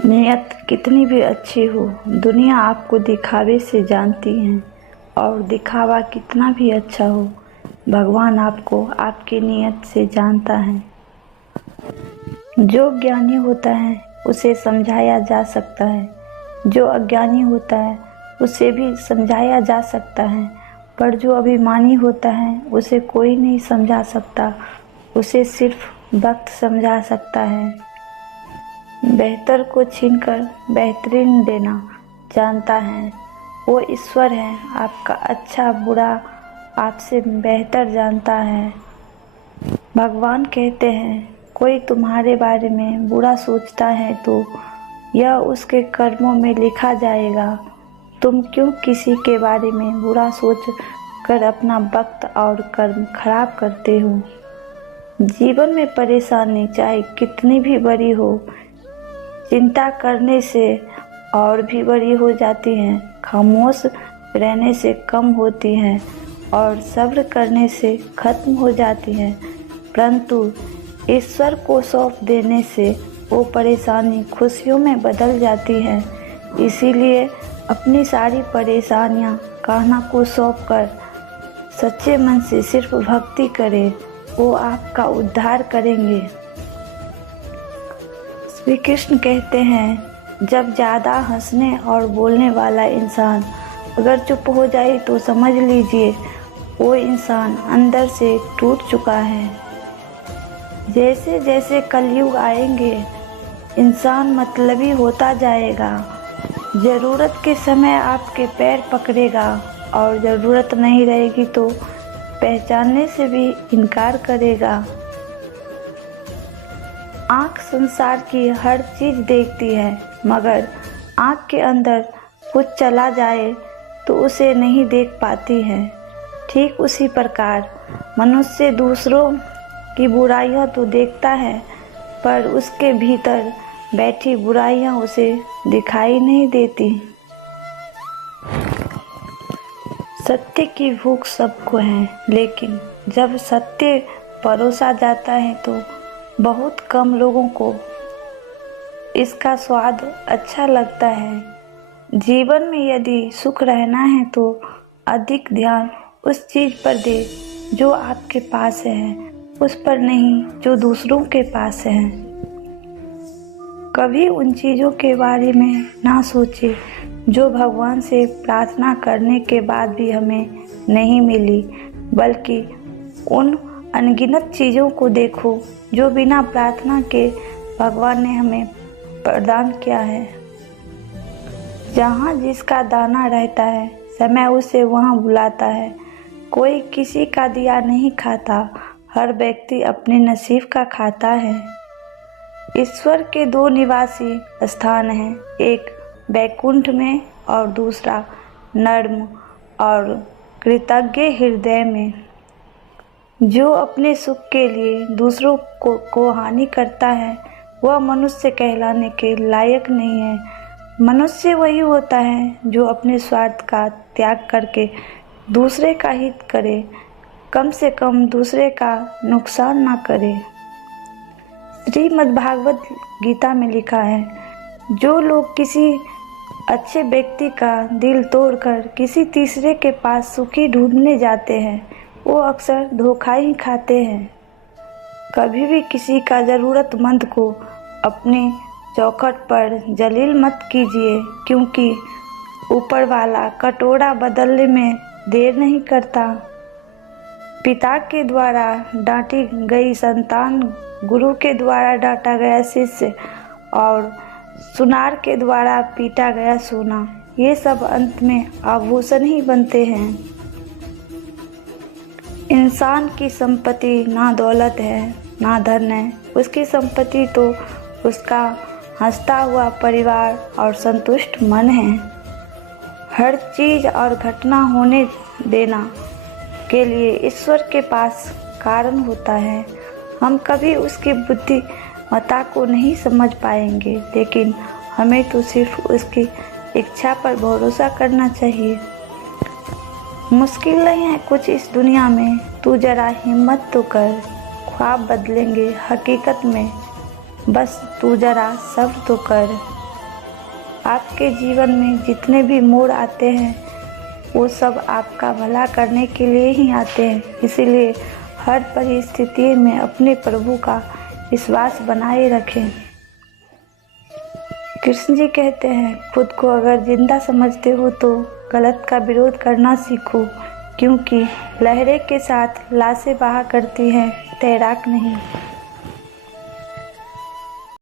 नीयत कितनी भी अच्छी हो, दुनिया आपको दिखावे से जानती है। और दिखावा कितना भी अच्छा हो, भगवान आपको आपकी नीयत से जानता है। जो ज्ञानी होता है उसे समझाया जा सकता है, जो अज्ञानी होता है उसे भी समझाया जा सकता है, पर जो अभिमानी होता है उसे कोई नहीं समझा सकता, उसे सिर्फ वक्त समझा सकता है। बेहतर को छीनकर बेहतरीन देना जानता है, वो ईश्वर है। आपका अच्छा बुरा आपसे बेहतर जानता है। भगवान कहते हैं, कोई तुम्हारे बारे में बुरा सोचता है तो यह उसके कर्मों में लिखा जाएगा। तुम क्यों किसी के बारे में बुरा सोच कर अपना वक्त और कर्म खराब करते हो? जीवन में परेशानी चाहे कितनी भी बड़ी हो, चिंता करने से और भी बड़ी हो जाती हैं, खामोश रहने से कम होती हैं और सब्र करने से खत्म हो जाती हैं। परंतु ईश्वर को सौंप देने से वो परेशानी खुशियों में बदल जाती है। इसीलिए अपनी सारी परेशानियां कान्हा को सौंप कर सच्चे मन से सिर्फ भक्ति करें, वो आपका उद्धार करेंगे। श्री कृष्ण कहते हैं, जब ज़्यादा हंसने और बोलने वाला इंसान अगर चुप हो जाए तो समझ लीजिए वो इंसान अंदर से टूट चुका है। जैसे जैसे कलयुग आएंगे इंसान मतलबी होता जाएगा। ज़रूरत के समय आपके पैर पकड़ेगा और ज़रूरत नहीं रहेगी तो पहचानने से भी इनकार करेगा। आँख संसार की हर चीज़ देखती है, मगर आँख के अंदर कुछ चला जाए तो उसे नहीं देख पाती है। ठीक उसी प्रकार मनुष्य दूसरों की बुराइयां तो देखता है, पर उसके भीतर बैठी बुराइयां उसे दिखाई नहीं देती। सत्य की भूख सबको है, लेकिन जब सत्य परोसा जाता है तो बहुत कम लोगों को इसका स्वाद अच्छा लगता है। जीवन में यदि सुख रहना है तो अधिक ध्यान उस चीज़ पर दे जो आपके पास है, उस पर नहीं जो दूसरों के पास है। कभी उन चीज़ों के बारे में ना सोचे जो भगवान से प्रार्थना करने के बाद भी हमें नहीं मिली, बल्कि उन अनगिनत चीज़ों को देखो जो बिना प्रार्थना के भगवान ने हमें प्रदान किया है। जहाँ जिसका दाना रहता है, समय उसे वहाँ बुलाता है। कोई किसी का दिया नहीं खाता, हर व्यक्ति अपने नसीब का खाता है। ईश्वर के दो निवासी स्थान हैं, एक वैकुंठ में और दूसरा नर्म और कृतज्ञ हृदय में। जो अपने सुख के लिए दूसरों को हानि करता है वह मनुष्य कहलाने के लायक नहीं है। मनुष्य वही होता है जो अपने स्वार्थ का त्याग करके दूसरे का हित करे, कम से कम दूसरे का नुकसान ना करे। श्रीमद्भागवत गीता में लिखा है, जो लोग किसी अच्छे व्यक्ति का दिल तोड़कर किसी तीसरे के पास सुखी ढूंढने जाते हैं, वो अक्सर धोखा ही खाते हैं। कभी भी किसी का ज़रूरतमंद को अपने चौखट पर जलील मत कीजिए, क्योंकि ऊपर वाला कटोरा बदलने में देर नहीं करता। पिता के द्वारा डांटी गई संतान, गुरु के द्वारा डांटा गया शिष्य और सुनार के द्वारा पीटा गया सोना, ये सब अंत में आभूषण ही बनते हैं। इंसान की संपत्ति ना दौलत है ना धन है, उसकी संपत्ति तो उसका हंसता हुआ परिवार और संतुष्ट मन है। हर चीज़ और घटना होने देना के लिए ईश्वर के पास कारण होता है। हम कभी उसकी बुद्धिमत्ता को नहीं समझ पाएंगे, लेकिन हमें तो सिर्फ उसकी इच्छा पर भरोसा करना चाहिए। मुश्किल नहीं है कुछ इस दुनिया में, तू जरा हिम्मत तो कर, ख्वाब बदलेंगे हकीकत में, बस तू जरा सब्र तो कर। आपके जीवन में जितने भी मोड़ आते हैं वो सब आपका भला करने के लिए ही आते हैं। इसीलिए हर परिस्थिति में अपने प्रभु का विश्वास बनाए रखें। कृष्ण जी कहते हैं, खुद को अगर जिंदा समझते हो तो गलत का विरोध करना सीखो, क्योंकि लहरें के साथ लाशें बहा करती हैं, तैराक नहीं।